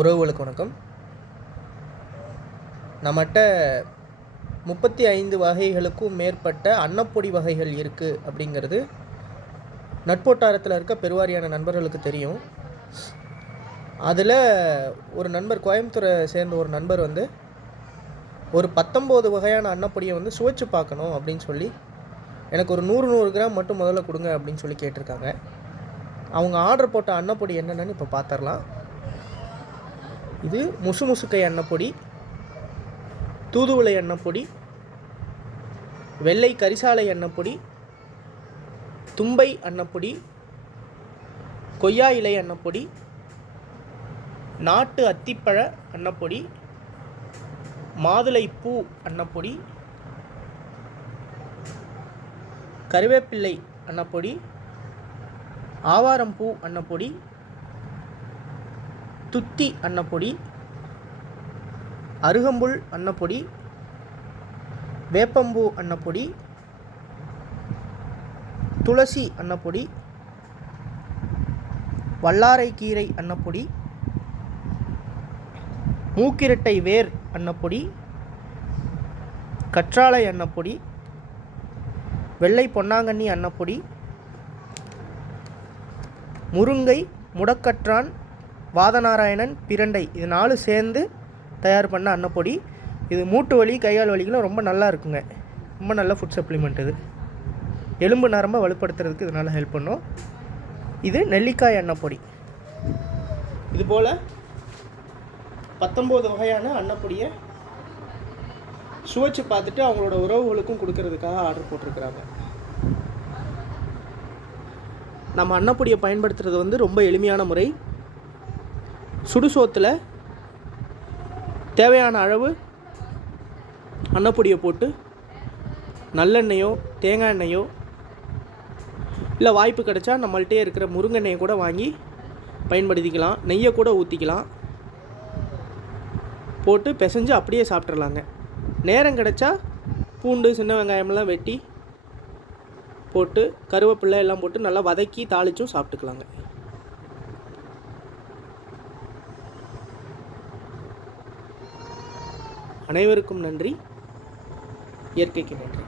உறவுகளுக்கு வணக்கம். நம்மகிட்ட முப்பத்தி ஐந்து வகைகளுக்கும் மேற்பட்ட அன்னப்பொடி வகைகள் இருக்குது அப்படிங்கிறது நட்போட்டாரத்தில் இருக்க பெருவாரியான நண்பர்களுக்கு தெரியும். அதில் ஒரு நண்பர் கோயம்புத்தூரை சேர்ந்த ஒரு நண்பர் வந்து ஒரு பத்தொம்போது வகையான அன்னப்பொடியை வந்து சுவைச்சு பார்க்கணும் அப்படின்னு சொல்லி எனக்கு ஒரு நூறு நூறு கிராம் மட்டும் முதல்ல கொடுங்க அப்படின்னு சொல்லி கேட்டிருக்காங்க. அவங்க ஆர்டர் போட்ட அன்னப்பொடி என்னென்னு இப்போ பார்த்துடலாம் இது முசு முசுக்கை எண்ணெய்ப்பொடி தூதுவளை எண்ணெய்ப்பொடி வெள்ளை கரிசாலை எண்ணெய்ப்பொடி தும்பை அன்னப்பொடி கொய்யா இலை அன்னப்பொடி நாட்டு அத்திப்பழ அன்னப்பொடி மாதுளை பூ அன்னப்பொடி கருவேப்பிள்ளை அன்னப்பொடி ஆவாரம்பூ அன்னப்பொடி துத்தி அன்னப்பொடி அருகம்புல் அன்னப்பொடி வேப்பம்பூ அன்னப்பொடி துளசி அன்னப்பொடி வல்லாரைக்கீரை அன்னப்பொடி மூக்கிரட்டை வேர் அன்னப்பொடி கற்றாழை அன்னப்பொடி வெள்ளை பொன்னாங்கண்ணி அன்னப்பொடி முருங்கை முடக்கற்றான் வாதநாராயணன் பிரண்டை. இது நாலு சேர்ந்து தயார் பண்ண அன்னப்பொடி. இது மூட்டு வலி கையால் வலிக்கெலாம் ரொம்ப நல்லா இருக்குங்க. ரொம்ப நல்ல ஃபுட் சப்ளிமெண்ட் இது. எலும்பு நரம்பை வலுப்படுத்துறதுக்கு இது நல்லா ஹெல்ப் பண்ணும். இது நெல்லிக்காய் அன்னப்பொடி. இதுபோல் பத்தொம்போது வகையான அன்னப்பொடியை சுவைச்சு பார்த்துட்டு அவங்களோட உறவுகளுக்கும் கொடுக்கறதுக்காக ஆர்டர் போட்டிருக்கிறாங்க. நம்ம அன்னப்பொடியை பயன்படுத்துறது வந்து ரொம்ப எளிமையான முறை. சுடுசோத்தில் தேவையான அளவு அன்னப்பொடியை போட்டு நல்லெண்ணெயோ தேங்காய் எண்ணெயோ இல்லை வாய்ப்பு கிடைச்சா நம்மள்கிட்டே இருக்கிற முருங்கெண்ணெயை கூட வாங்கி பயன்படுத்திக்கலாம். நெய்யை கூட ஊற்றிக்கலாம் போட்டு பிசைஞ்சு அப்படியே சாப்பிட்றலாங்க நேரம் கிடைச்சா பூண்டு சின்ன வெங்காயம்லாம் வெட்டி போட்டு கருவேப்பிலை எல்லாம் போட்டு நல்லா வதக்கி தாளிச்சும் சாப்பிட்டுக்கலாங்க. அனைவருக்கும் நன்றி. இயற்கைக்கு நன்றி.